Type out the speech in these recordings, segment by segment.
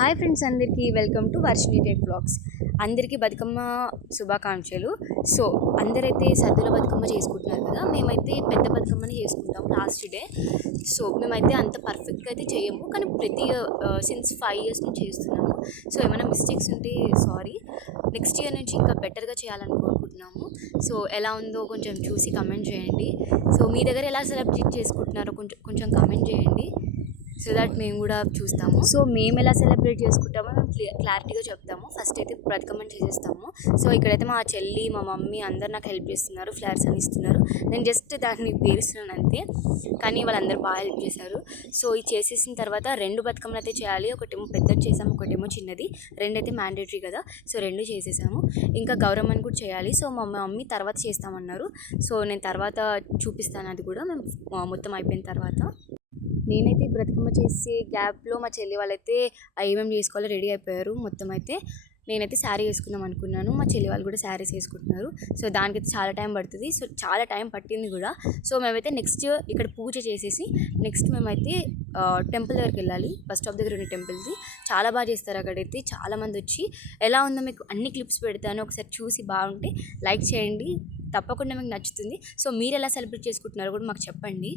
Hi friends అందరికీ welcome to Varshini tech blogs అందరికీ బతుకమ్మ శుభాకాంక్షలు. సో అందరైతే సద్దుల బతుకమ్మ చేసుకుంటున్నారు కదా మేమైతే పెద్ద బతుకమ్మని చేసుకుంటాం లాస్ట్ డే. సో మేమైతే అంత పర్ఫెక్ట్గా అయితే చేయము కానీ ప్రతి సిన్స్ ఫైవ్ ఇయర్స్ నుంచి చేస్తున్నాము. సో ఏమైనా మిస్టేక్స్ ఉంటే సారీ నెక్స్ట్ ఇయర్ నుంచి ఇంకా బెటర్గా చేయాలనుకుంటున్నాము. సో ఎలా ఉందో కొంచెం చూసి కమెంట్ చేయండి. సో మీ దగ్గర ఎలా సెలబ్రేట్ చేసుకుంటున్నారో కొంచెం కొంచెం కమెంట్ చేయండి. సో దట్ మేము కూడా చూస్తాము. సో మేము ఎలా సెలబ్రేట్ చేసుకుంటామో మేము క్లారిటీగా చెప్తాము. ఫస్ట్ అయితే బ్రతకమని చేసేస్తాము. సో ఇక్కడైతే మా చెల్లి మా మమ్మీ అందరు నాకు హెల్ప్ చేస్తున్నారు ఫ్లవర్స్ అని ఇస్తున్నారు. నేను జస్ట్ దాన్ని పేరుస్తున్నాను అంతే. కానీ వాళ్ళందరూ బాగా హెల్ప్ చేశారు. సో ఇది చేసేసిన తర్వాత రెండు బతుకమ్మలు అయితే చేయాలి. ఒకటేమో పెద్దది చేసాము ఒకటేమో చిన్నది. రెండైతే మ్యాండేటరీ కదా. సో రెండు చేసేసాము. ఇంకా గౌరమ్మని కూడా చేయాలి. సో మా మమ్మీ తర్వాత చేస్తామన్నారు. సో నేను తర్వాత చూపిస్తాను అది కూడా. మేము మొత్తం అయిపోయిన తర్వాత. నేనైతే బ్రతికమ్మ చేసే గ్యాప్లో మా చెల్లి వాళ్ళైతే ఏమేమి చేసుకోవాలో రెడీ అయిపోయారు. మొత్తం అయితే నేనైతే శారీ వేసుకుందాం అనుకున్నాను. మా చెల్లి వాళ్ళు కూడా శారీస్ వేసుకుంటున్నారు. సో దానికైతే చాలా టైం పడుతుంది. సో చాలా టైం పట్టింది కూడా. సో మేమైతే నెక్స్ట్ ఇక్కడ పూజ చేసేసి నెక్స్ట్ మేమైతే టెంపుల్ దగ్గరికి వెళ్ళాలి. బస్ స్టాప్ దగ్గర ఉన్న టెంపుల్ది. చాలా బాగా చేస్తారు అక్కడైతే. చాలామంది వచ్చి ఎలా ఉందో మీకు అన్ని క్లిప్స్ పెడతాను. ఒకసారి చూసి బాగుంటే లైక్ చేయండి. తప్పకుండా మీకు నచ్చుతుంది. సో మీరు ఎలా సెలబ్రేట్ చేసుకుంటున్నారో కూడా మాకు చెప్పండి.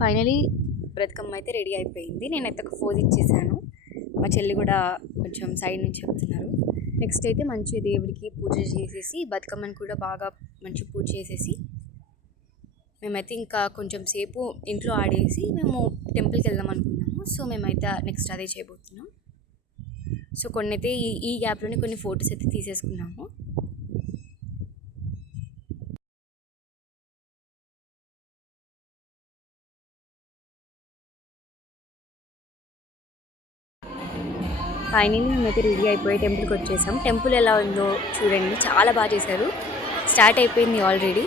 ఫైనలీ బ్రతుకమ్మ అయితే రెడీ అయిపోయింది. నేనైతే ఒక ఫోజ్ ఇచ్చేసాను. మా చెల్లి కూడా కొంచెం సైడ్ నుంచి చెప్తున్నారు. నెక్స్ట్ అయితే మంచి దేవుడికి పూజ చేసేసి బతుకమ్మని కూడా బాగా మంచి పూజ చేసేసి మేమైతే ఇంకా కొంచెం సేపు ఇంట్లో ఆడేసి మేము టెంపుల్కి వెళ్దాం అనుకున్నాము. సో మేమైతే నెక్స్ట్ అదే చేయబోతున్నాం. సో కొన్ని అయితే ఈ ఈ గ్యాప్లోనే కొన్ని ఫొటోస్ అయితే తీసేసుకున్నాము. ఫైనలీ మేమైతే రెడీ అయిపోయి టెంపుల్కి వచ్చేసాం. టెంపుల్ ఎలా ఉందో చూడండి. చాలా బాగా చేశారు. స్టార్ట్ అయిపోయింది ఆల్రెడీ.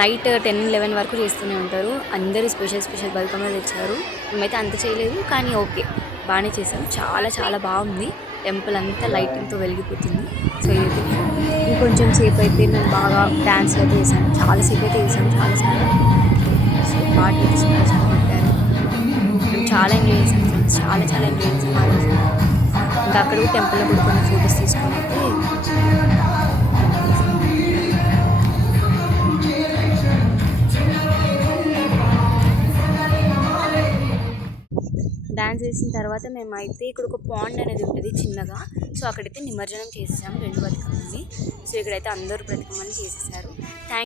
నైట్ టెన్ లెవెన్ వరకు చేస్తూనే ఉంటారు. అందరూ స్పెషల్ స్పెషల్ బతుకమ్మలు తెచ్చారు మేమైతే అంత చేయలేదు కానీ ఓకే. బాగానే చేసాం చాలా చాలా బాగుంది టెంపుల్ అంతా లైటింగ్తో వెలిగిపోతుంది. సో ఇది ఇంకొంచెం సేపు అయితే మేము బాగా డ్యాన్స్ అయితే వేసాను చాలా సేపు అయితే వేసాము చాలాసేపు సో పాట చాలా చాలా పెట్టారు మేము చాలా ఎంజాయ్ చేసాం చాలా చాలా ఎంజాయ్ చేసాం ఇంకా అక్కడ టెంపుల్లో కూడా కొన్ని ఫొటోస్ తీసుకుని అయితే డ్యాన్స్ వేసిన తర్వాత మేమైతే ఇక్కడ ఒక పాండ్ అనేది ఉంటుంది చిన్నగా. సో అక్కడైతే నిమజ్జనం చేసేసాం రెండు బతుకమ్మని సో ఇక్కడైతే అందరూ బతుకమ్మని చేసేసారు. థ్యాంక్